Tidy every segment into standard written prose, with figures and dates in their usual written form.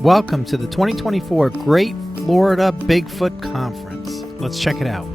Welcome to the 2024 Great Florida Bigfoot Conference. Let's check it out.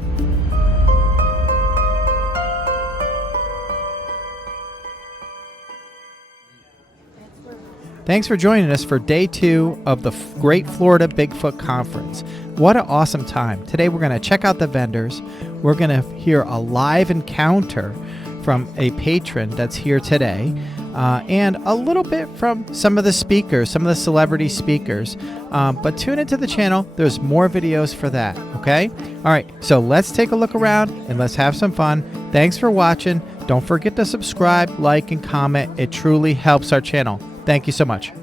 Thanks for joining us for day 2 of the Great Florida Bigfoot Conference. What an awesome time. Today we're going to check out the vendors. We're going to hear a live encounter from a patron that's here today. And a little bit from some of the speakers, some of the celebrity speakers. But tune into the channel. There's more videos for that, okay? All right, so let's take a look around and let's have some fun. Thanks for watching. Don't forget to subscribe, like, and comment. It truly helps our channel. Thank you so much.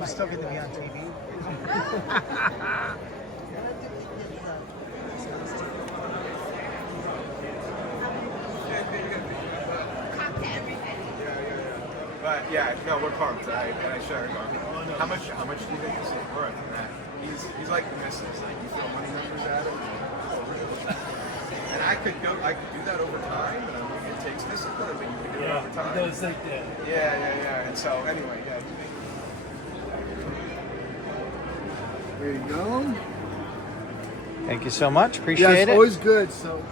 You still get to be on TV. But yeah, no, we're pumped. I share it. How much do you think this is worth? He's like the missus. Like you throw money numbers at him. And I could do that over time. And I mean, it takes discipline, but you can do it over time. It does take that. Yeah. And so anyway, yeah. There you go. Thank you so much. Appreciate Yeah, it. it's always good. So.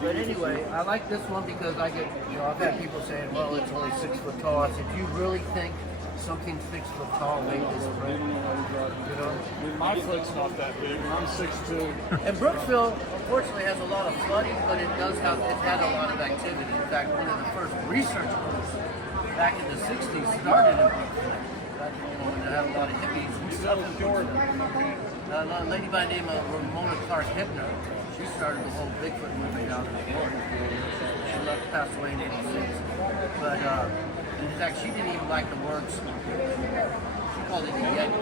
But anyway, I like this one because I get, I've had people saying, well, it's only 6 foot tall. I said, do you really think something 6 foot tall made this print? You know? My foot's not that big. I'm 6'2". And Brooksville, unfortunately, has a lot of flooding, but it's had a lot of activity. In fact, one of the first research groups back in the 60s started in Brooksville. When they had a lot of hippies and stuff in Florida. A lady by the name of Ramona Clark Hipner. She started the whole Bigfoot movement out in Florida. She passed away in '86. But in fact, she didn't even like the word scorpion. She called it a yeti.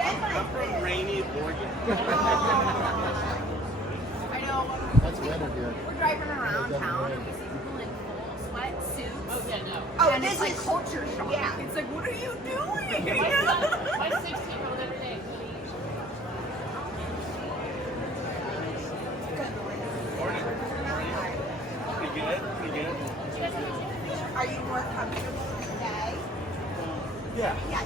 I'm from rainy Oregon. I know. That's weather here. We're driving around town and we see people in full sweatsuits. Oh, yeah, no. Oh, and it's like culture shock. Yeah. It's like, what are you doing? My 16-year-old every day. Pretty good. Are you more comfortable today? Yeah. Yeah.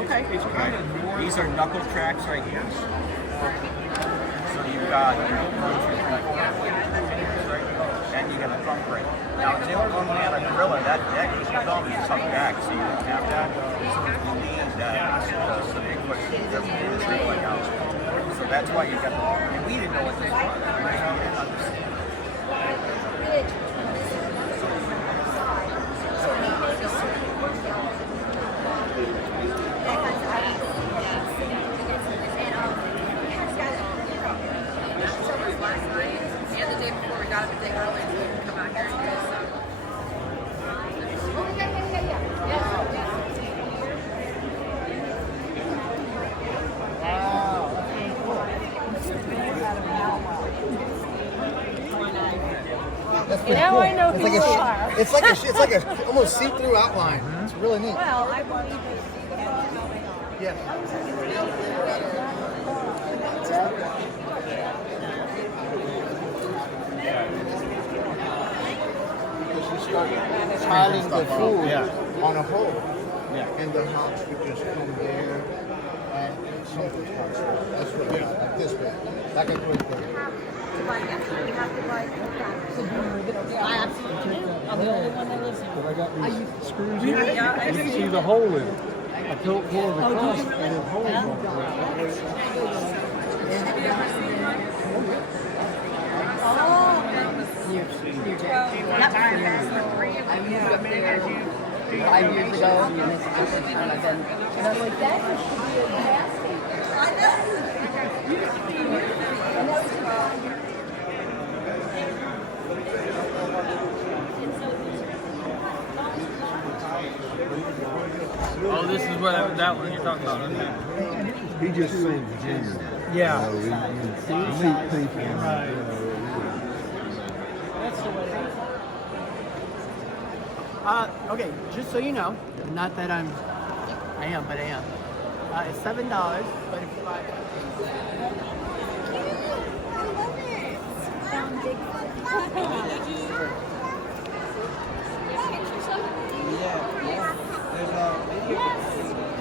Okay. These are knuckle tracks right here. So you've got and you got a trunk break. Now Taylor's only had a gorilla, that usually always tuck back, so you don't have that. So it's the lead that the Bigfoot doesn't treat like out. So that's why you got and we didn't know what this was. We didn't understand. Last night and the day before, we got up a day early so we could come out here and do this. Now I know who you are. It's like a almost see-through outline. It's really neat. Well, I believe it. Yeah. Because you start piling the food on a hole. Yeah. And the hops would just come there. Something that's what we got. Like this way. Like a quick thing. I absolutely do. I'm the only one that lives here. But I got these screws here. You can see the hole in it. I pulled the cross and it holes on it. 5 years ago, and this is the first time I've been. And I'm like, that should be a gas station. I know. Oh, this is what that one you're talking about. Okay. He just sings Virginia. Yeah. You meet people. That's the way it is. Okay, just so you know, not that I am. It's $7, but if you buy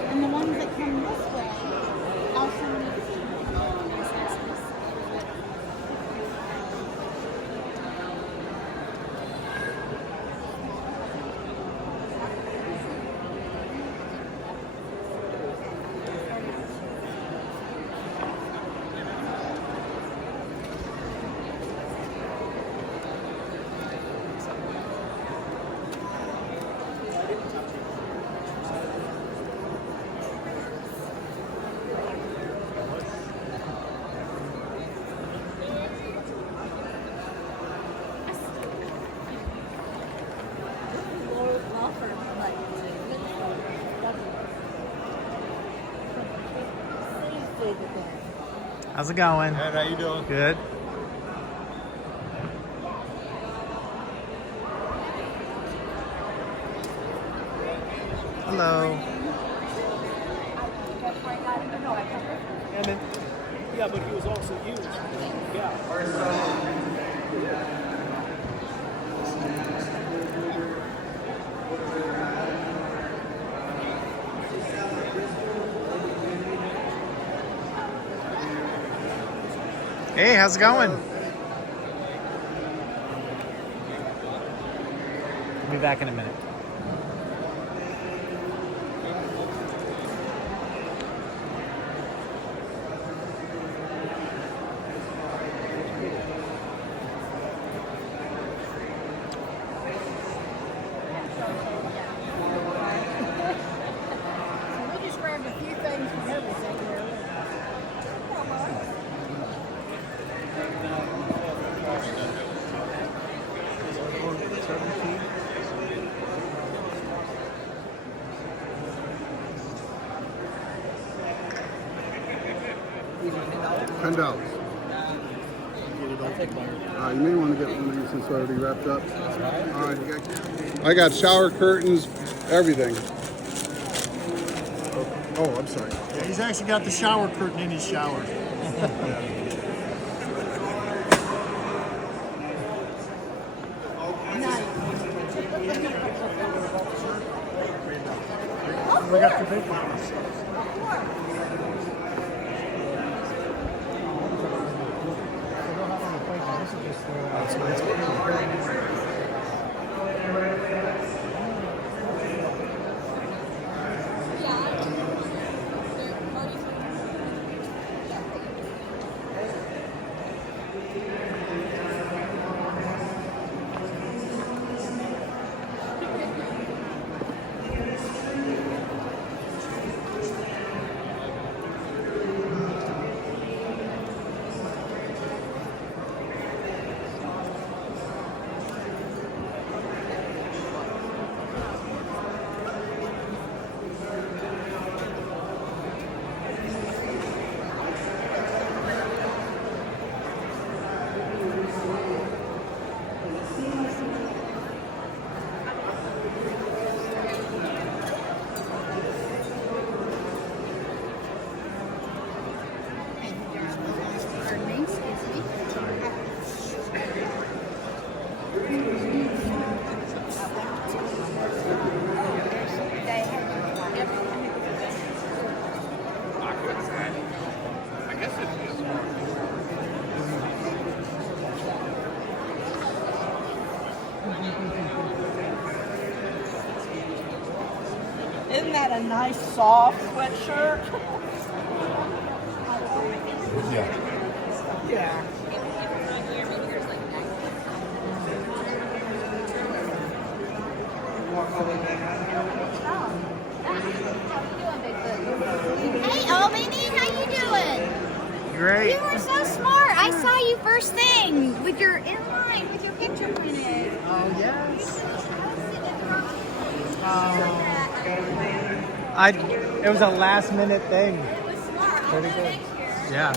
And the ones that come this way also need to be. How's it going? Hey, how you doing? Good. Hello. And then, yeah, but he was also used. Yeah. Hey, how's it going? I'll be back in a minute. We just grabbed a few things from everything there. $10. You may want to get one of these since it's already wrapped up. All right, I got shower curtains, everything. Oh, I'm sorry. Yeah, he's actually got the shower curtain in his shower. We got the big ones. Isn't that a nice soft sweatshirt? Yeah. Yeah. Hey, Albany, how you doing? Great. You were so smart. I saw you first thing with your inline with your picture printed. Oh, yes. It was a last minute thing. It was smart. I'll Pretty do it good. next year. Yeah.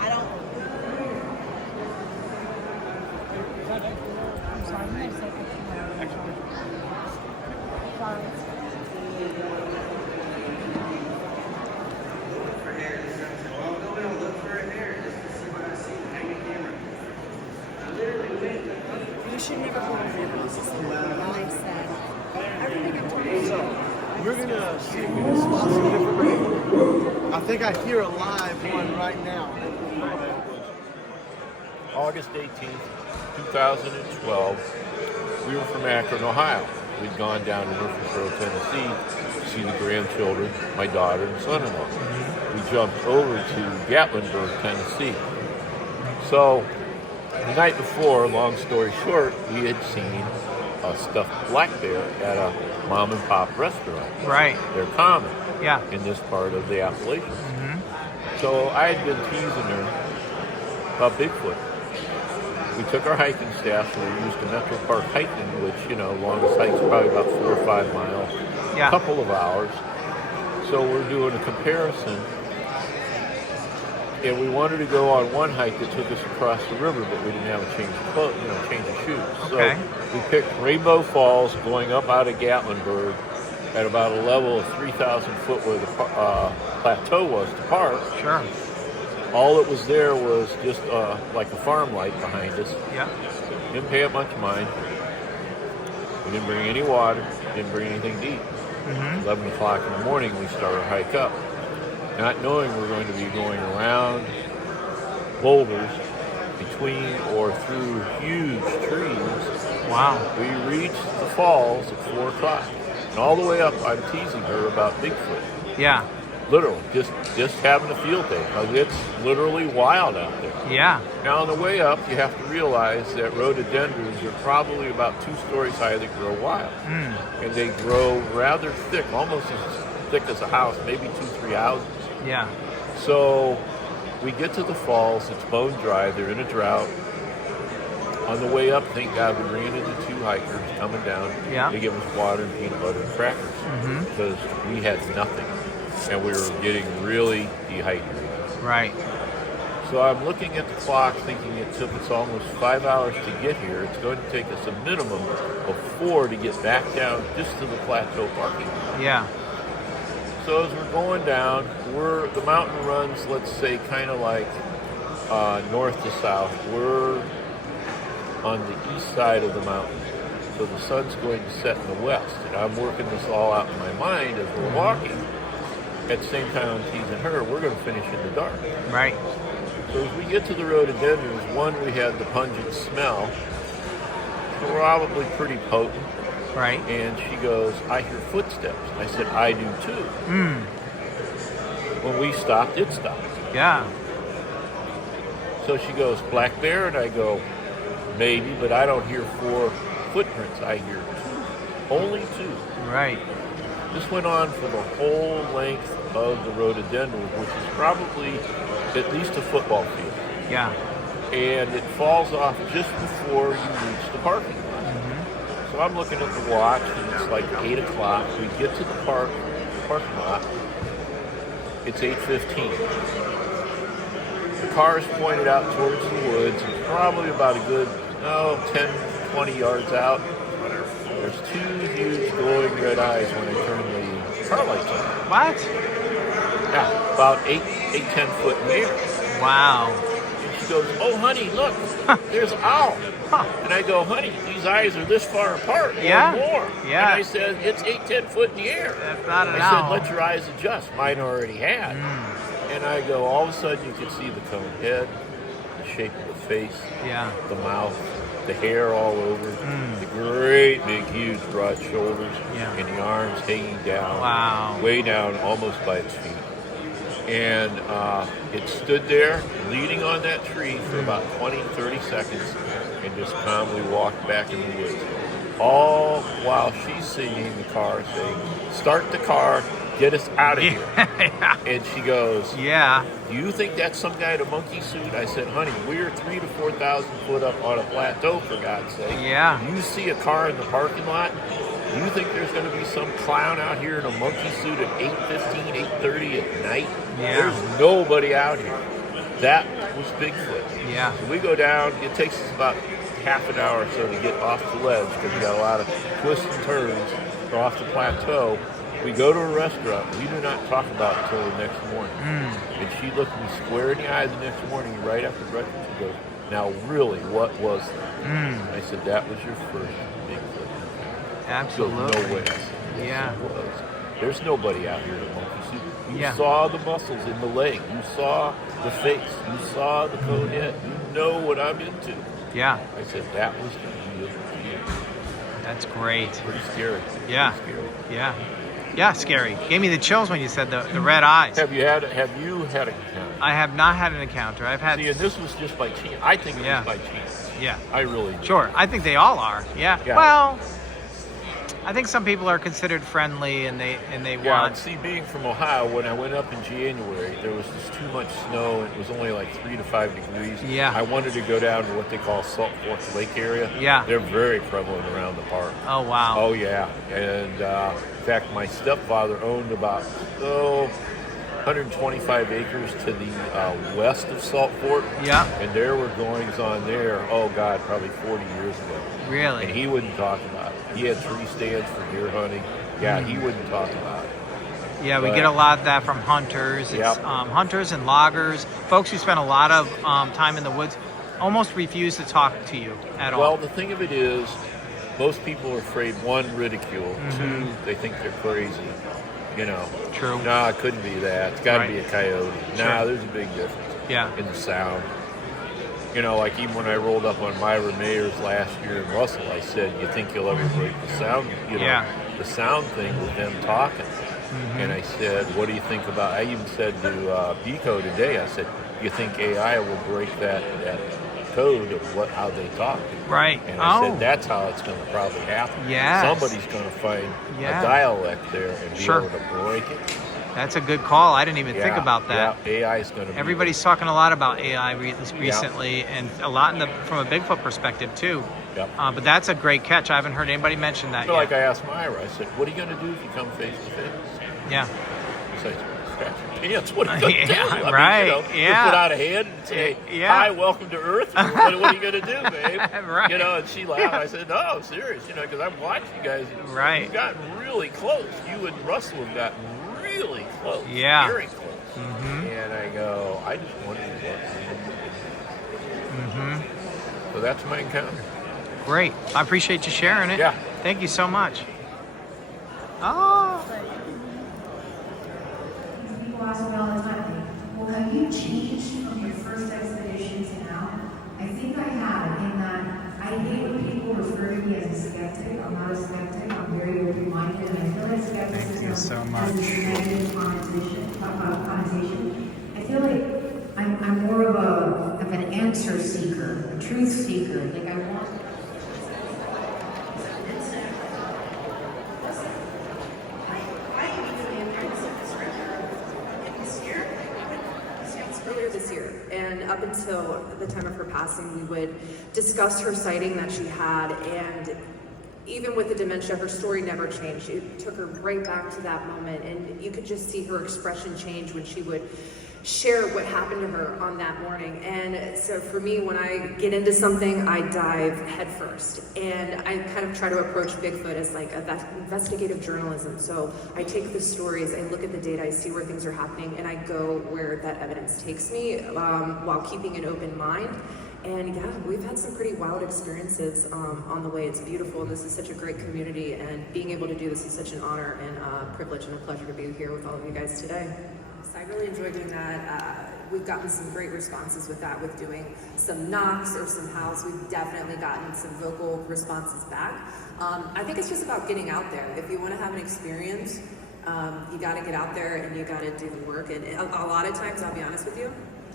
I don't. You should never go over your houses. Like said. Everything I'm talking about. So, we're gonna see if we can spot some different. I think I hear a live one right now. August 18th, 2012. We were from Akron, Ohio. We'd gone down to Murfreesboro, Tennessee to see the grandchildren, my daughter and son-in-law. We jumped over to Gatlinburg, Tennessee. So the night before, long story short, we had seen a stuffed black bear at a mom and pop restaurant. Right. They're common Yeah. in this part of the Appalachians. So I had been teasing her about Bigfoot. We took our hiking staff, and we used a Metro Park hiking, which, you know, longest hike's probably about 4 or 5 miles, Yeah. a couple of hours. So we're doing a comparison, and we wanted to go on one hike that took us across the river, but we didn't have a change of clothes, change of shoes. Okay. So we picked Rainbow Falls, going up out of Gatlinburg at about a level of 3,000 foot where the plateau was to park. Sure. All that was there was just like a farm light behind us. Yeah. Didn't pay it much mind. We didn't bring any water, didn't bring anything to eat. 11 o'clock in the morning, we start our hike up. Not knowing we're going to be going around boulders, between or through huge trees. Wow. We reached the falls at 4 o'clock. And all the way up, I'm teasing her about Bigfoot. Yeah. Literally, just having a field day. Because it's literally wild out there. Yeah. Now, on the way up, you have to realize that rhododendrons are probably about 2 stories high that grow wild. And they grow rather thick, almost as thick as a house, maybe 2-3 houses. Yeah. So we get to the falls, it's bone dry, they're in a drought. On the way up, thank God, we ran into 2 hikers coming down. Yeah. They give us water and peanut butter and crackers because we had nothing. And we were getting really dehydrated. Right. So I'm looking at the clock thinking it took us almost 5 hours to get here. It's going to take us a minimum of 4 to get back down just to the plateau parking lot. Yeah. So as we're going down, the mountain runs, let's say, kind of like north to south. We're on the east side of the mountain. So the sun's going to set in the west. And I'm working this all out in my mind as we're walking. At the same time I'm teasing her, we're going to finish in the dark. Right. So as we get to the rhododendrons, one, we had the pungent smell, probably pretty potent. Right. And she goes, I hear footsteps. I said, I do too. When we stopped, it stopped. Yeah. So she goes, black bear? And I go, maybe, but I don't hear 4 footprints. I hear 2. Only 2. Right. This went on for the whole length of the rhododendron, which is probably at least a football field. Yeah. And it falls off just before you reach the parking lot. So I'm looking at the watch, and it's like 8 o'clock. We get to the parking lot. It's 8:15. The car is pointed out towards the woods, and probably about a good 10, 20 yards out, there's two huge glowing red eyes when I turn the car lights on. What? Yeah, about 10 foot in the air. Wow. And she goes, "Oh, honey, look, there's an owl." And I go, "Honey, these eyes are this far apart, or more." Yeah. And I said, "It's 10 foot in the air." That's not an I owl. said, "Let your eyes adjust." Mine already had. And I go, all of a sudden you can see the cone head, the shape of the face, the mouth, the hair all over, the great big huge broad shoulders, and the arms hanging down, way down almost by its feet. And it stood there leaning on that tree for about 20-30 seconds and just calmly walked back in the woods. All while she's singing in the car saying, "Start the car, get us out of here." And she goes, "Do you think that's some guy in a monkey suit?" I said, "Honey, we're 3,000 to 4,000 foot up on a plateau, for God's sake. Do you see a car in the parking lot? Do you think there's going to be some clown out here in a monkey suit at 8:15, 8:30 at night? There's nobody out here." That was Bigfoot. So we go down. It takes us about half an hour or so to get off the ledge because we got a lot of twists and turns off the plateau. We go to a restaurant. We do not talk about it until the next morning. And she looked me square in the eye the next morning, right after breakfast. She goes, "Now, really, what was that?" I said, "That was your first Bigfoot." Absolutely. She goes, "No way." I said, "Yes, it was. There's nobody out here in a monkey suit. You saw the muscles in the leg. You saw the face. You saw the cone head. You know what I'm into." I said, "That was the real deal." That's great. Pretty scary. Yeah, scary. Gave me the chills when you said the red eyes. Have you had an encounter? I have not had an encounter. I've had. See, and this was just by chance. I think it was by chance. I really do. Sure. I think they all are. Well, I think some people are considered friendly and they want. And see, being from Ohio, when I went up in January, there was just too much snow. And it was only like 3 to 5 degrees. I wanted to go down to what they call Salt Fork Lake area. They're very prevalent around the park. Oh, wow. Oh, yeah. And in fact, my stepfather owned about 125 acres to the west of Salt Fork. And there were goings on there, oh God, probably 40 years ago. Really? And he wouldn't talk about it. He had tree stands for deer hunting. He wouldn't talk about it. We get a lot of that from hunters. It's, hunters and loggers, folks who spend a lot of time in the woods, almost refuse to talk to you at all. Well, the thing of it is, most people are afraid, one, ridicule, two, they think they're crazy. You know. True. No, it couldn't be that. It's got to be a coyote. Nah, there's a big difference. In the sound. You know, like even when I rolled up on Myra Mayers last year in Russell, I said, "You think you'll ever break the sound?" You know, the sound thing with them talking. And I said, "What do you think about?" I even said to Pico today, I said, "You think AI will break that code of how they talk?" And I said, "That's how it's going to probably happen. Somebody's going to find a dialect there and be able to break it." That's a good call. I didn't even think about that. AI is going to. Everybody's talking a lot about AI recently, and a lot from a Bigfoot perspective too. But that's a great catch. I haven't heard anybody mention that yet. Like I asked Myra, I said, "What are you going to do if you come face to face?" She said, "Scratch your pants. What are you going to do?" I mean, you put out a hand and say, "Hi, welcome to Earth." What are you going to do, babe? You know, and she laughed. I said, "No, I'm serious. You know, because I've watched you guys. You've gotten really close. You and Russell have gotten really close. Very close." And I go, "I just wondered what." So that's my encounter. Great. I appreciate you sharing it. Thank you so much. People ask me all the time, "Well, have you changed from your first expedition to now?" I think I have, in that I hate when people refer to me as a skeptic. I'm not a skeptic. I'm very open-minded, and I feel like skepticism has this negative connotation. I feel like I'm more of an answer seeker, a truth seeker. Like I want. Earlier this year, and up until the time of her passing, we would discuss her sighting that she had, and even with the dementia, her story never changed. It took her right back to that moment, and you could just see her expression change when she would share what happened to her on that morning. And so for me, when I get into something, I dive headfirst. And I kind of try to approach Bigfoot as like investigative journalism. So I take the stories, I look at the data, I see where things are happening, and I go where that evidence takes me while keeping an open mind. And yeah, we've had some pretty wild experiences on the way. It's beautiful. This is such a great community, and being able to do this is such an honor and a privilege and a pleasure to be here with all of you guys today. So I really enjoy doing that. We've gotten some great responses with that, with doing some knocks or some howls. We've definitely gotten some vocal responses back. I think it's just about getting out there. If you want to have an experience, you got to get out there and you got to do the work. And a lot of times, I'll be honest with you,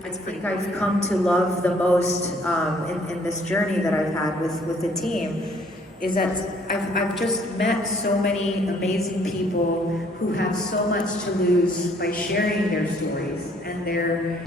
it's pretty I think I've come to love the most in this journey that I've had with the team is that I've just met so many amazing people who have so much to lose by sharing their stories and their